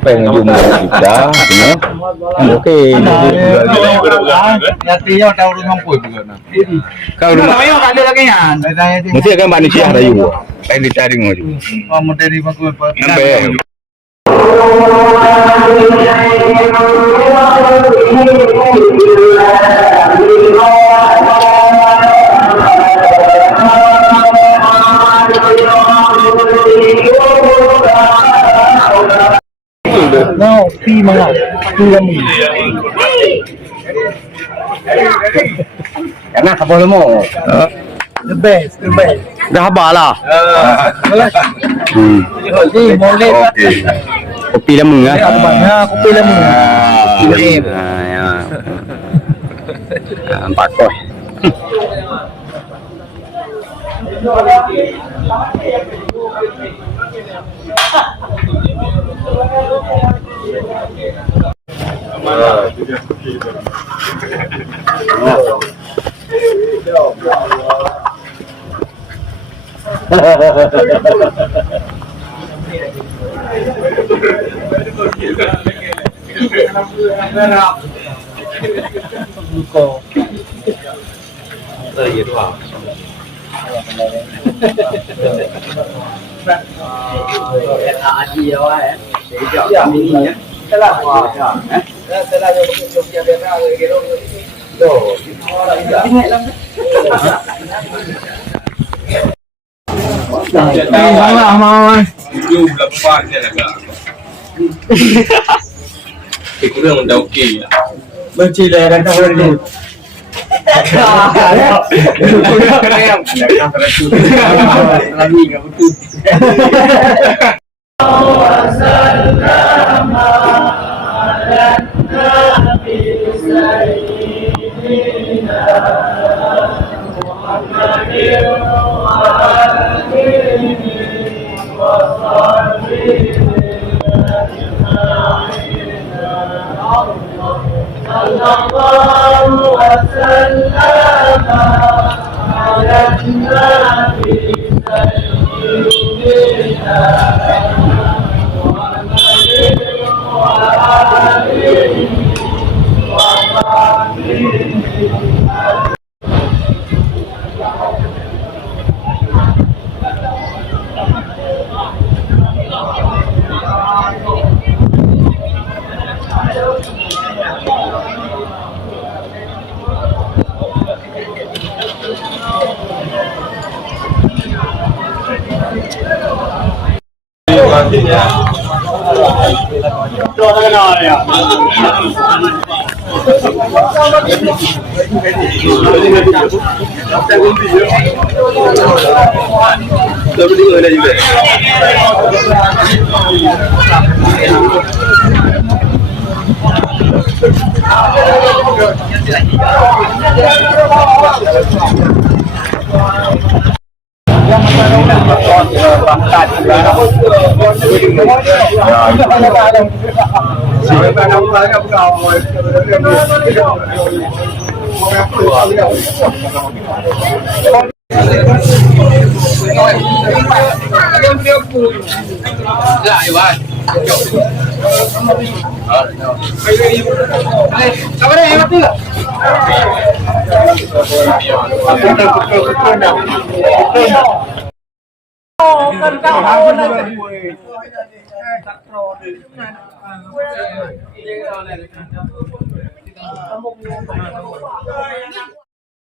pengen jumpa kita, ya. Oke. Nanti ya tahu rumah pun juga nak. Kalau rumah ada lagi kan? mesti akan manusia ada juga. Pengen dicari ngojo. Mau dari bangku apa? Sampai No, pi mga. Tulang mo. karena kapal mo. The best, the best. Dah haba lah. Di molek. Okey. Kopi dah mengah. Banyak kopi lah mo. Ya. Empat koi. Itu yang dah okey. Bercila dan tahu ni. Lagi enggak betul.